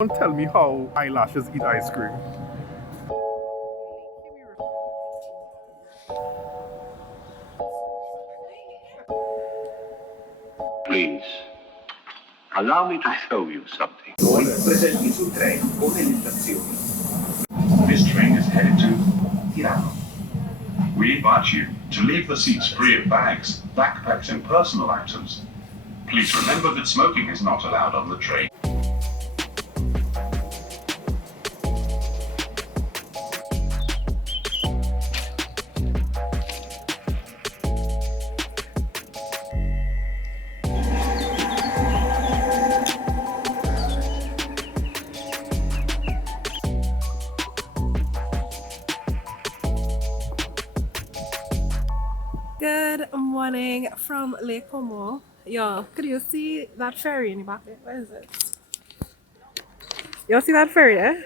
Don't tell me how eyelashes eat ice cream. Please, allow me to show you something. Presenti sul treno o nelle stazioni. This train is headed to Tirano. We invite you to leave the seats free of bags, backpacks, and personal items. Please remember that smoking is not allowed on the train. Good morning from Lake Como. Yo, could you see that ferry in the back there? Where is it? You see that ferry there?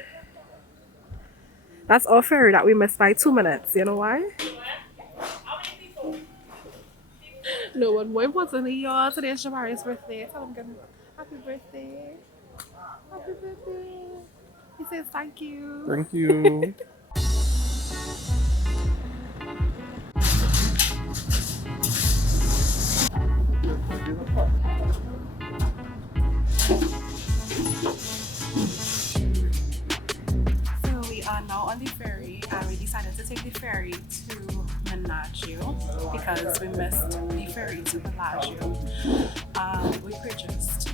That's our ferry that we missed by 2 minutes. You know why? No, but more importantly, yo, today's Jabari's birthday. Tell him good happy birthday. Happy birthday. He says thank you. Thank you. So we are now on the ferry and we decided to take the ferry to Mannagio because we missed the ferry to Bellagio. We purchased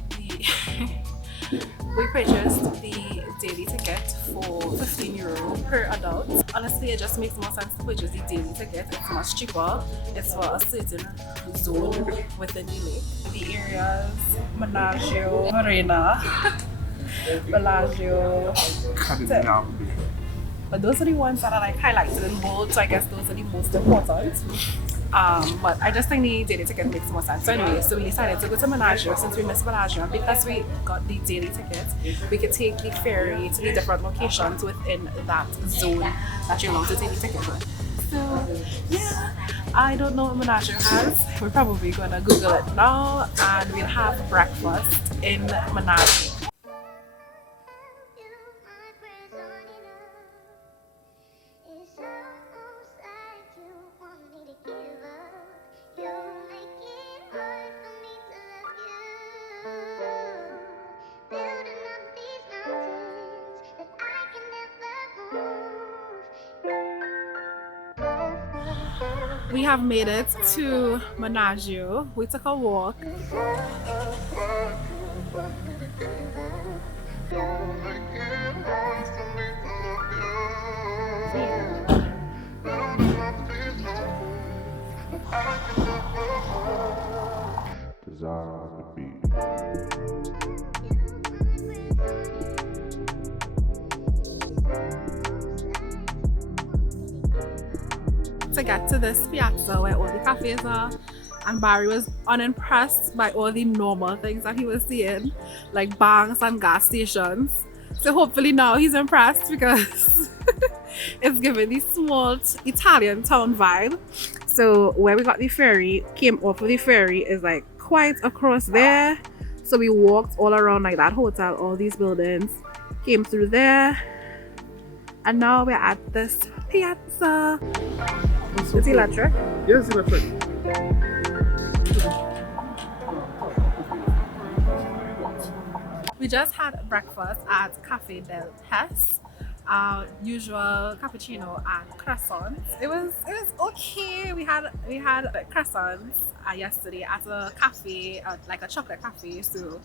the daily ticket for €15 per adult. Honestly, it just makes more sense to purchase the daily ticket. It's much cheaper. It's for a certain zone within the lake. The areas Mannagio, Varrena, Bellagio. But those are the ones that are like highlighted in bold, so I guess those are the most important. But I just think the daily ticket makes more sense. So anyway, so we decided to go to Mannagio since we missed Bellagio, and because we got the daily ticket, we could take the ferry to the different locations within that zone that you're allowed to take the ticket with. So yeah, I don't know what Mannagio has. We're probably gonna Google it now, and we'll have breakfast in Mannagio. We have made it to Mannagio. We took a walk. To get to this piazza where all the cafes are, and Barry was unimpressed by all the normal things that he was seeing, like banks and gas stations. So hopefully now he's impressed because it's giving the small Italian town vibe. So where we got the ferry, came off of the ferry is like quite across there. So we walked all around like that hotel, all these buildings, came through there, and now we're at this piazza. Is it electric? Yes, electric. We just had breakfast at Cafe del Test. Usual cappuccino and croissants. It was okay. We had croissants yesterday at a cafe, like a chocolate cafe. So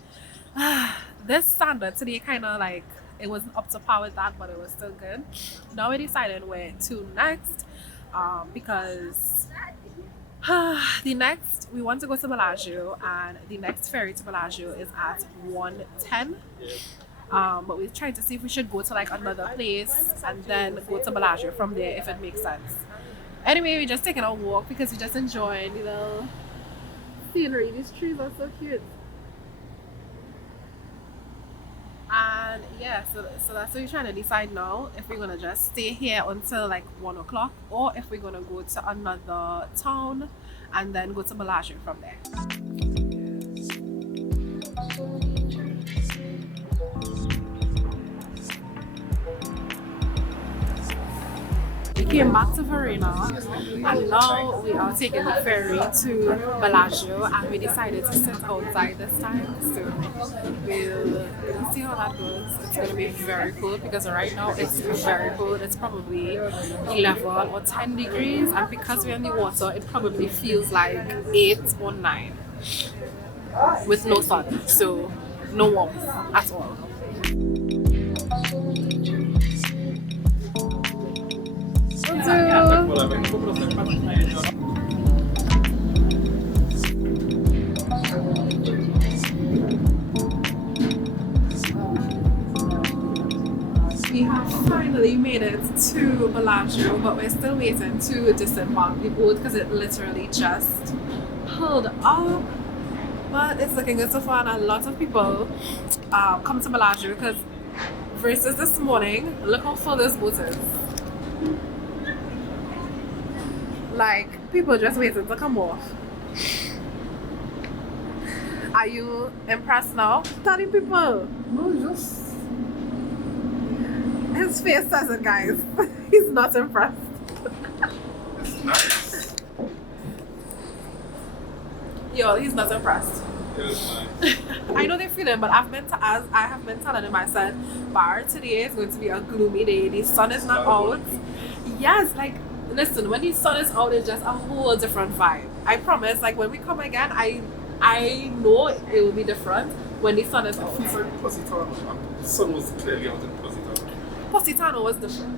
this standard today kind of like it wasn't up to par with that, but it was still good. Now we decided where to next because we want to go to Bellagio, and the next ferry to Bellagio is at 1:10. But we're trying to see if we should go to like another place and then go to Bellagio from there if it makes sense. Anyway, we're just taking a walk because we're just enjoying the little scenery. These trees are so cute. And yeah, so that's what we're trying to decide now, if we're gonna just stay here until like 1 o'clock or if we're gonna go to another town and then go to Bellagio from there. came back to Varrena, and now we are taking the ferry to Bellagio, and we decided to sit outside this time. So we'll see how that goes. It's going to be very cold because right now it's very cold. It's probably 11 or 10 degrees, and because we're in the water, it probably feels like 8 or 9 with no sun, so no warmth at all. We have finally made it to Bellagio, but we're still waiting to disembark the boat because it literally just pulled up. But it's looking good so far, and a lot of people come to Bellagio because versus this morning, look how full this boat is. Like, people just waiting to come off. Are you impressed now? Telling people. No, just His face says it, guys. He's not impressed. it's nice. Yo, he's not impressed. It is nice. I know they feel it, but I have been telling him, I said, bar today is going to be a gloomy day. The sun is not out. Yes, like, listen, when the sun is out, it's just a whole different vibe. I promise, like, when we come again, I know it will be different when the sun is out. It's like Positano. The sun was clearly out in Positano. Positano was different.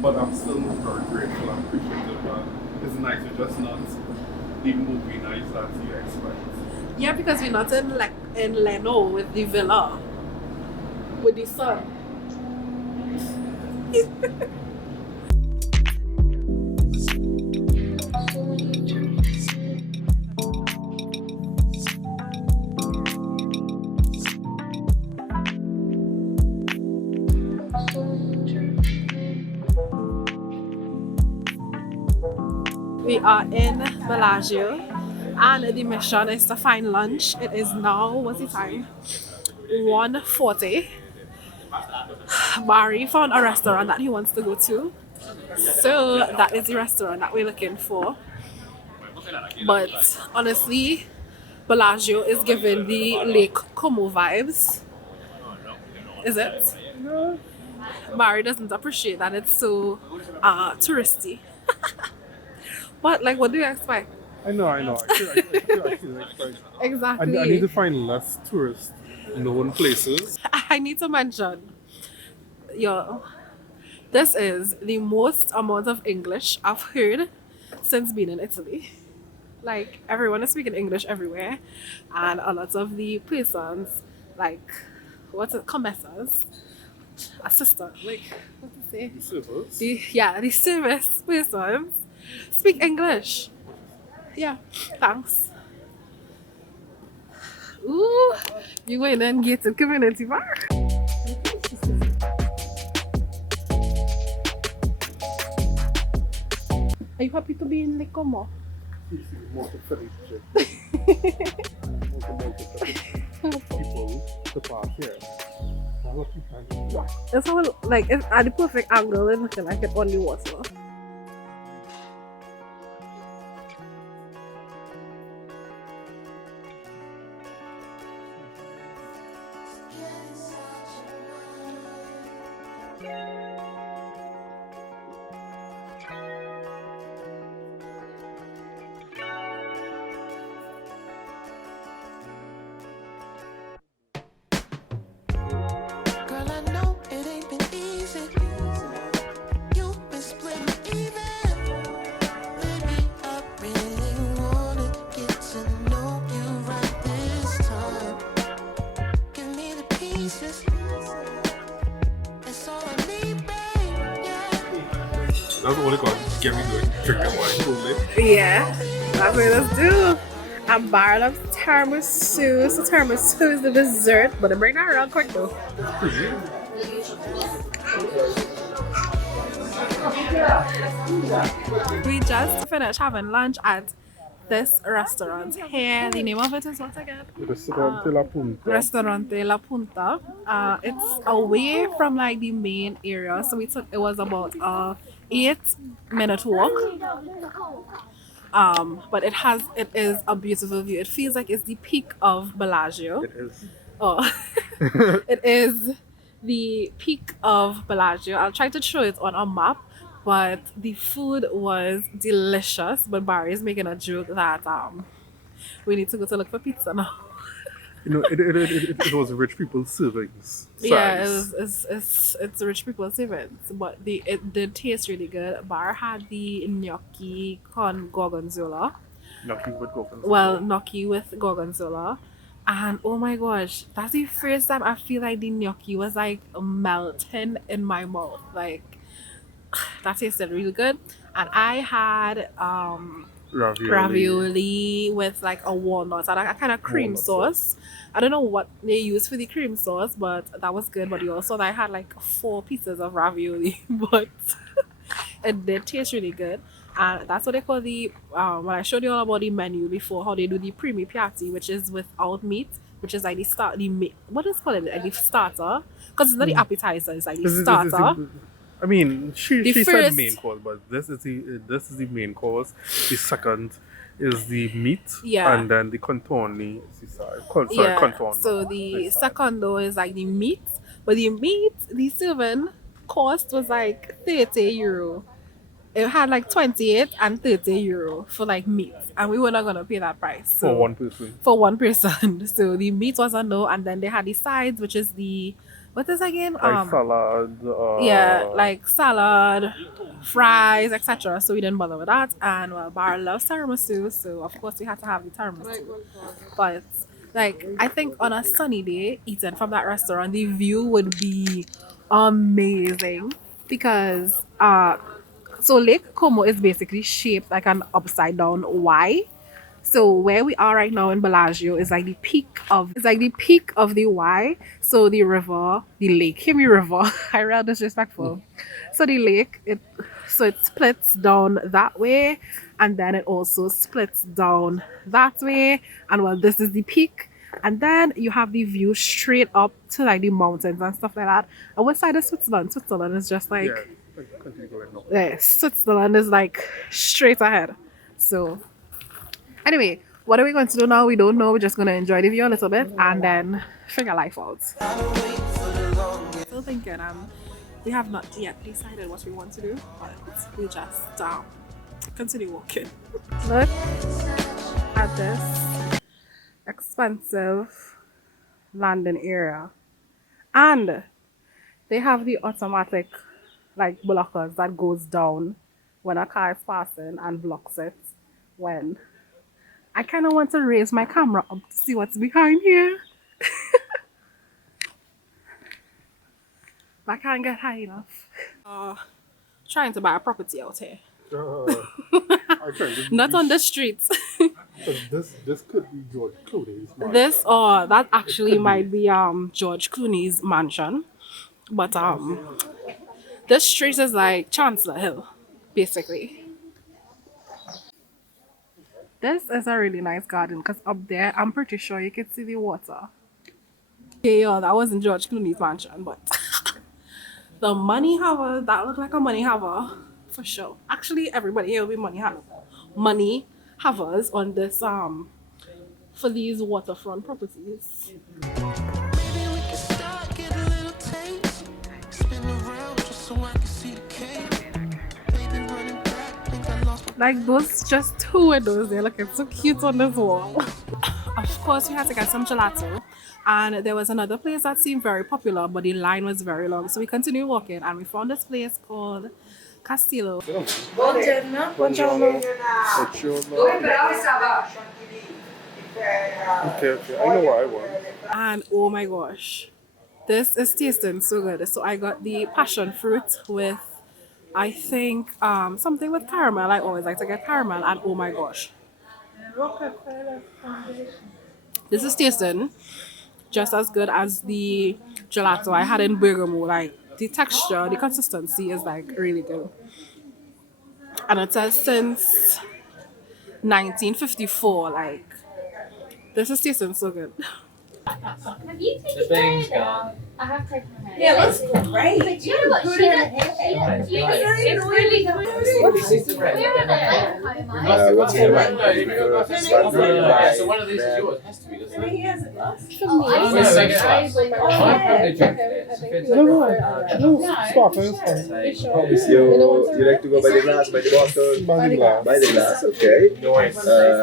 But I'm still very grateful and appreciative that it's nice. It's just not the movie nights that you expect. Yeah, because we're not in Leno with the villa with the sun. We are in Bellagio, and the mission is to find lunch. It is now, what's the time? 1:40. Barry found a restaurant that he wants to go to, so that is the restaurant that we're looking for. But honestly, Bellagio is giving the Lake Como vibes. Is it? No. Barry doesn't appreciate that it's so touristy. But like, what do you expect? I know. I feel like Exactly. I need to find less tourist known places. I need to mention, yo, this is the most amount of English I've heard since being in Italy. Like, everyone is speaking English everywhere, and a lot of the persons, like, what's it, commessors, assistant, like, what to say? The servers. The service persons speak English. Yeah, thanks. Ooh, you going in gated community bar? Are you happy to be in Lake Como? People to pass here. It's all like it's at the perfect angle and looking like it on the water. That's all they got. Get me doing drinking wine only. Yeah, that's what let's do. A bar of tiramisu. So tiramisu is the dessert, but I bring that around quick though. We just finished having lunch at this restaurant here. The name of it is what again? Restaurante La Punta. Restaurante La Punta. It's away from like the main area, so it was about 8-minute walk. But it is a beautiful view. It feels like it's the peak of Bellagio. It is. Oh, it is the peak of Bellagio. I'll try to show it on a map, but the food was delicious. But Barry is making a joke that we need to go to look for pizza now. You know, it was rich people servings. Yeah, it's rich people's events, but it did taste really good. Bar had the gnocchi con gorgonzola. Gnocchi with gorgonzola. Well, gnocchi with gorgonzola. And oh my gosh, that's the first time I feel like the gnocchi was like melting in my mouth. Like that tasted really good. And I had ravioli with like a walnut and a kind of cream sauce. I don't know what they use for the cream sauce, but that was good. But also I had like 4 pieces of ravioli, but it did taste really good. And that's what they call the when I showed you all about the menu before, how they do the primi piatti, which is without meat, which is like what is it called, like the starter, because it's not the appetizer, it's like the starter. I mean, she first, said main course, but this is the main course. The second is the meat, and then the contorni. Contorno. So the second though is like the meat, but the serving cost was like €30. It had like 28 and €30 for like meat, and we were not gonna pay that price. So, for one person. For one person. So the meat was a no, and then they had the sides, which is what is again? Like salad. Like salad, fries, etc. So we didn't bother with that. And well, Bar loves tiramisu, so of course we had to have the tiramisu. But like I think on a sunny day, eating from that restaurant, the view would be amazing because so Lake Como is basically shaped like an upside down Y. So where we are right now in Bellagio is like the peak of the Y. So the lake, hear me river. I real disrespectful. So the lake, it splits down that way, and then it also splits down that way. And well, this is the peak. And then you have the view straight up to like the mountains and stuff like that. And what side is Switzerland? Switzerland is just like Switzerland is like straight ahead. So anyway, what are we going to do now? We don't know. We're just going to enjoy the view a little bit and then figure life out. Still thinking, we have not yet decided what we want to do, but we just continue walking. Look at this expensive landing area, and they have the automatic like blockers that goes down when a car is passing and blocks it. When I kind of want to raise my camera up to see what's behind here. But I can't get high enough. Trying to buy a property out here. Not on the streets. this could be George Clooney's mansion. That actually might be George Clooney's mansion. But this street is like Chancellor Hill, basically. This is a really nice garden because up there, I'm pretty sure you can see the water. Yeah, that wasn't George Clooney's mansion, but the money haver, that looked like a money haver for sure. Actually, everybody here will be money havers on this for these waterfront properties. Like those just 2 windows, they're looking so cute on this wall. Of course, we had to get some gelato, and there was another place that seemed very popular, but the line was very long. So we continued walking, and we found this place called Castillo. Buongiorno. Okay, I know what I want. And oh my gosh, this is tasting so good. So I got the passion fruit with, I think, something with caramel. I always like to get caramel, and oh my gosh, this is tasting just as good as the gelato I had in Bergamo. Like the texture, the consistency is like really good. And it says since 1954. Like, this is tasting so good. Have you taken your hair down? I have taken my hair down. Yeah, it looks great. But you know what? It's really good. What's in the So one of these is yours. It has to be, doesn't it? He has a glass. No, sparkling is fine. You like to go by the glass, by the bottle? By the glass. By the glass, okay.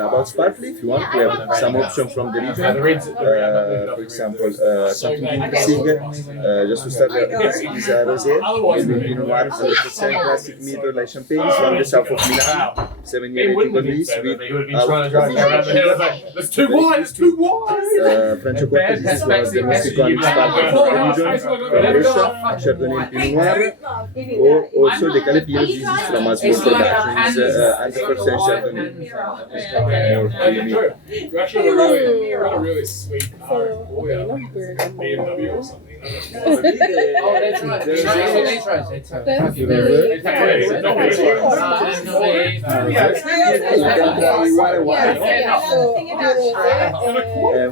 About sparkling, if you want, we have some options from the region. For example, something interesting. Just to start, this is a rosé. It will be Noir 100% classic mirror like champagne from the south of Milan. 7 year rating on this with There's too wide, it's too wide! French Cortez. This was the most iconic sparkling from the region. From Brescia, Chardonnay and Pinot Noir. Or also the Calepino, this is from a small production. It's 100% Chardonnay. More creamy. You actually have a really sweet car. BMW or something. Oh, that's right. They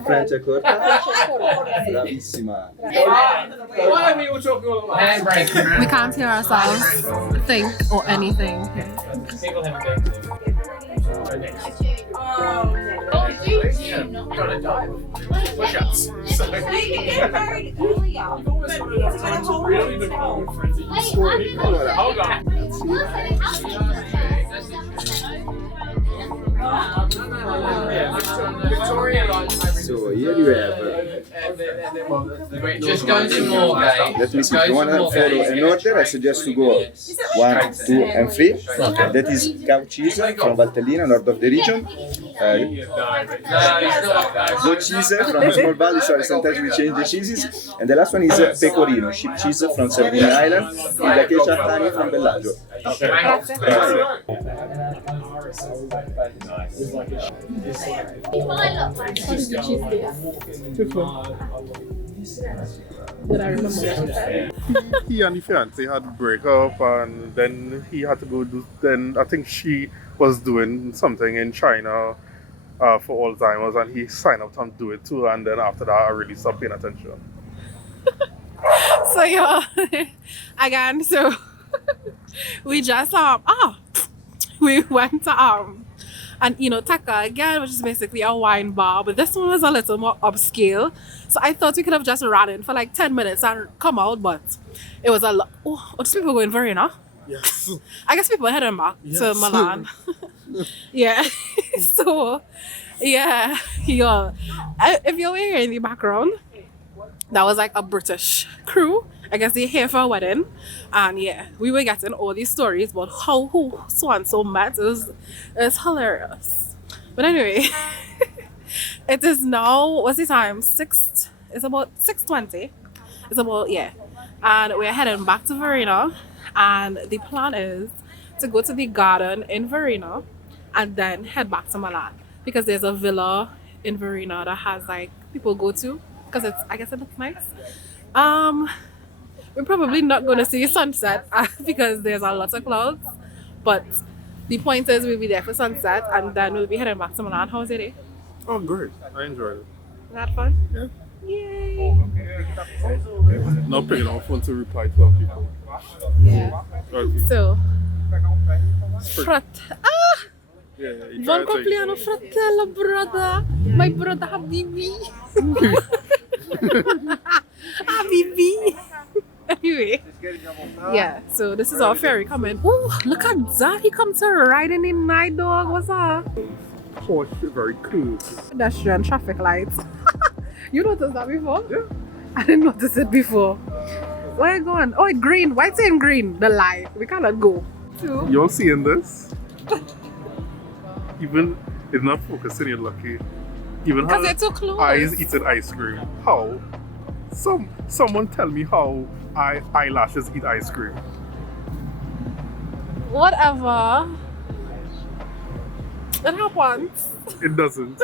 French Corta. Bravissima. Why are we all talking all about handbrake? We can't hear ourselves think or anything. People haven't been gotta die push-ups. So You can get married earlier. I've always wanted to have time to really develop friends that you score people. Hold on. Victoria, So here you have. just go to more, guys. Let me see. If you want to follow an order, I suggest to go 1, 2, and 3. That is cow cheese from Valtellina, north of the region. Goat cheese from Small Valley. Sorry, sometimes we change the cheeses. And the last one is pecorino, sheep cheese from Sardinia Island. And the Trini from Bellagio. Did I remember? He and the fiance had to break up, and then he had to go do. Then I think she was doing something in China for Alzheimer's, and he signed up to do it too. And then after that, I really stopped paying attention. So yeah, again, so we just we went to and Taka again, which is basically a wine bar, but this one was a little more upscale. So I thought we could have just run in for like 10 minutes and come out, but it was a lot. Oh, these people going Varrena? Yes. I guess people are heading back to Milan. Yeah. So yeah, if you're here in the background, that was like a British crew. I guess they're here for a wedding. And yeah, we were getting all these stories about how who so and so met. It's hilarious. But anyway, it is now, what's the time? It's about 6:20. It's about, yeah. And we're heading back to Varrena. And the plan is to go to the garden in Varrena and then head back to Milan. Because there's a villa in Varrena that has like people go to. Because I guess it looks nice. We're probably not going to see sunset because there's a lot of clouds. But the point is we'll be there for sunset and then we'll be heading back to Milan. How was your day? Oh, great. I enjoyed it. Was that fun? Yeah. Yay! Now picking our phone to reply to our people. Yeah. Okay. So, Yeah, you try buon to take- compleanno fratello, brother! My brother Habibi! Habibi! Anyway, yeah, so this is our ferry coming. Oh, look at that! He comes to riding in night, dog. What's that? Porsche, very cool. Pedestrian traffic lights. You noticed that before? Yeah. I didn't notice it before. Where are you going? Oh, it's green. Why it's in green? The light. We cannot go. Two. You're seeing this? Even it's not focusing, you're lucky. Even Because her they're too close. eyes eating ice cream. How? Someone tell me how eyelashes eat ice cream. Whatever. It happens. It doesn't.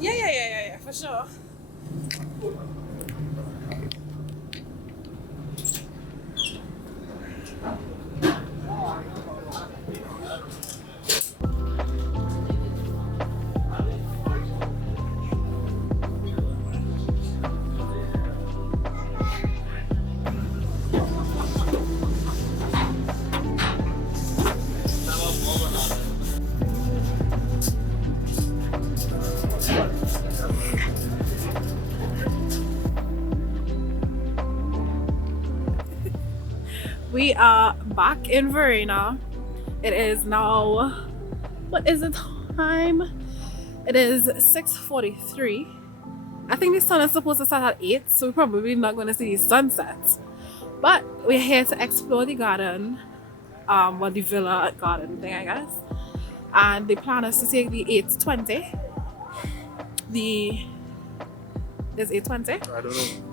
Yeah, for sure. We are back in Varrena. It is now, what is the time? It is 6:43. I think the sun is supposed to start at 8, so we're probably not going to see the sunset. But we're here to explore the garden, well, the villa garden thing, I guess. And the plan is to take the 8:20. Is 8:20? I don't know.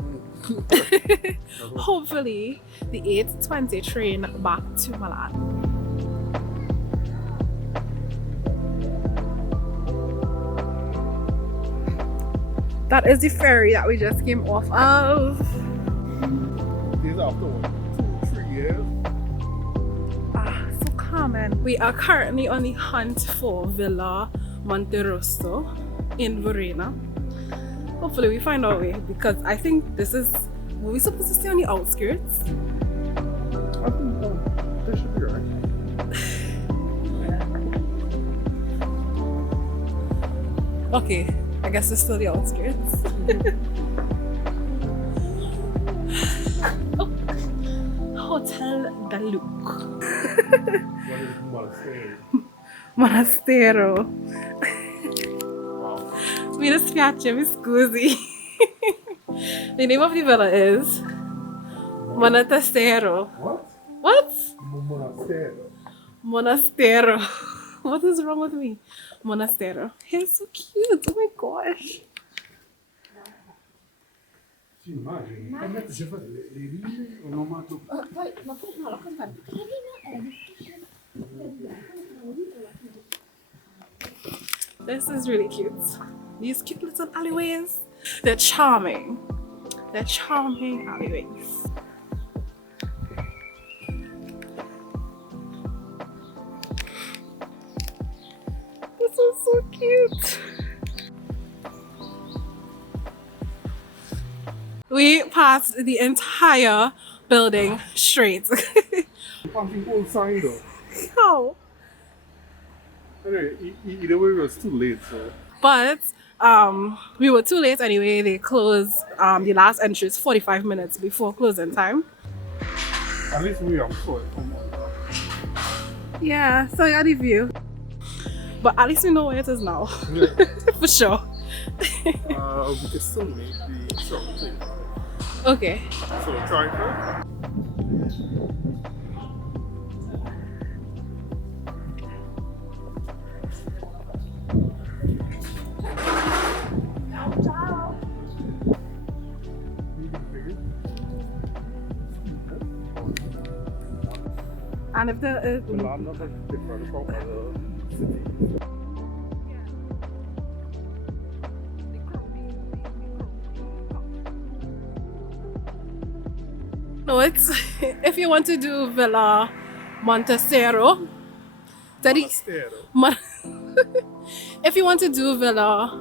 Hopefully the 8:20 train back to Milan. That is the ferry that we just came off of. These after what? 2-3 years? So common. We are currently on the hunt for Villa Monterosso in Varrena. Hopefully we find our way, because I think this is, were we supposed to stay on the outskirts? I think this should be right. Okay, I guess it's still the outskirts. Oh, Hotel da Luc. What is Monastery? Monastero. Mi dispiace, mi scusi. The name of the villa is Monastero. What? What? Monastery. Monastero. What is wrong with me? Monastero. He's so cute. Oh my gosh. This is really cute. These cute little alleyways. They're charming. They're charming alleyways. This is so cute. We passed the entire building straight. Fucking old sign though. How? Anyway, either way, it was too late, so. But we were too late anyway. They closed the last entry is 45 minutes before closing time. At least we are sure from Yeah, so I got the view. But at least we know where it is now. yeah. For sure. We can still make the shop thing. Okay. So try first. And if there is Milan not like different from other cities. no, it's if you want to do Villa Montesero, Monastery. if you want to do Villa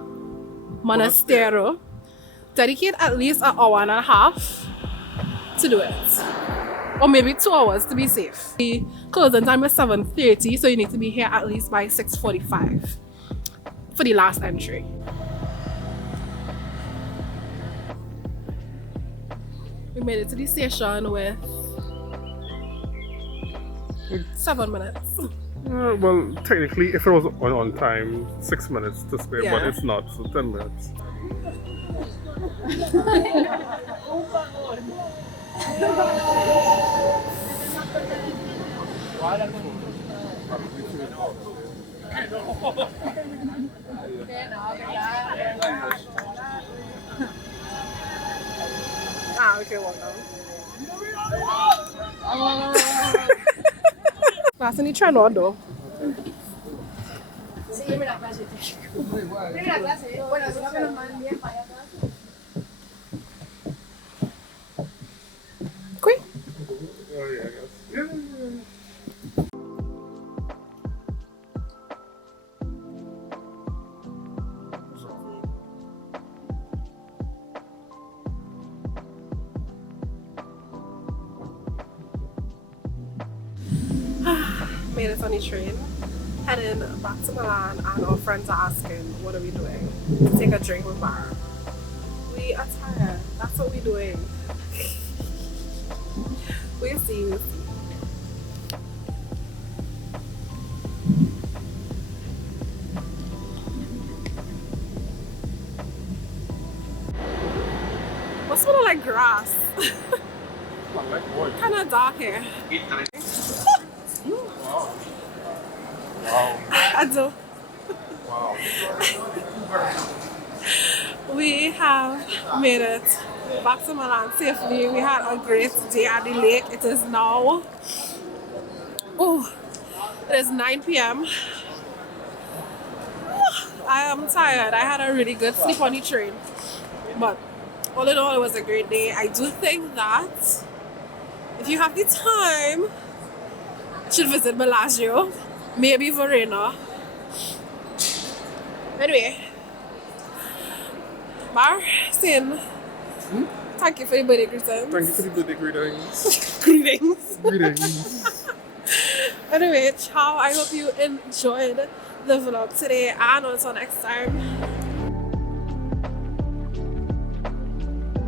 Monastero, dedicate at least an hour and a half to do it. Or maybe 2 hours to be safe. The closing time is 7:30, so you need to be here at least by 6:45 for the last entry. We made it to the station with 7 minutes. Well, technically, if it was on time, 6 minutes to spare, but Yeah. it's not, so 10 minutes. Okay, well done. That's in the channel though. Sí, me la clase. Dime la clase. Bueno, si no me lo mandan bien para allá. Quick. Oh, yeah, I guess. Yeah. Made it on the train, heading back to Milan, and our friends are asking, what are we doing? To take a drink with Bar. We are tired. That's what we're doing. We'll see. We'll see. What smell like grass? Kind of dark here. Wow. Wow. I do. Wow. We have made it back to Milan safely. We had a great day at the lake. It is now, it is 9 p.m. I am tired. I had a really good sleep on the train. But all in all, it was a great day. I do think that if you have the time, you should visit Bellagio, maybe Varrena. Anyway, Bar, Sin, thank you for the birthday greetings. Thank you for the birthday greetings. Greetings. Greetings. Anyway, ciao. I hope you enjoyed the vlog today, and until next time.